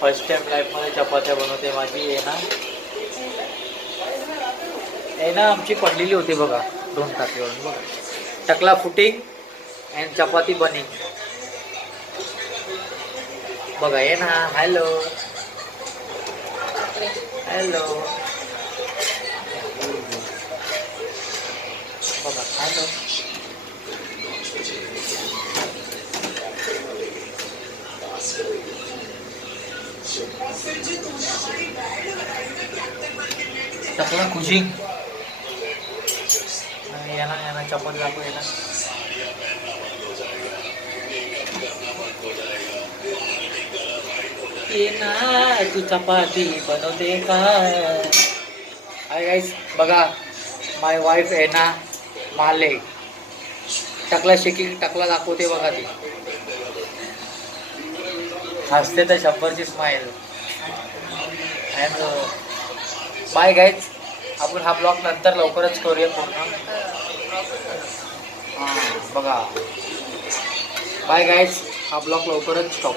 First time लाईफमध्ये चपात्या बनवते माझी आहे ना आमची पडलेली होती बघा 2 टाकीवरून बघा. टकला फुटिंग अँड चपाती बनिंग बघा. ये ना. हॅलो हॅलो बघा. हॅलो. टकला खुशी यांना चपाती दाखव. ये ना तू चपाती बनवते का. हाय गाईस बघा. माय वाईफ आहे ना माले. टकला शेकिंग टकला दाखवते बघा. ती हसते तर 100ची स्माईल. And bye guys. आपण हा ब्लॉग नंतर लवकरच करूया पूर्ण. हां बघा. Bye guys. हा ब्लॉग लवकरच स्टॉप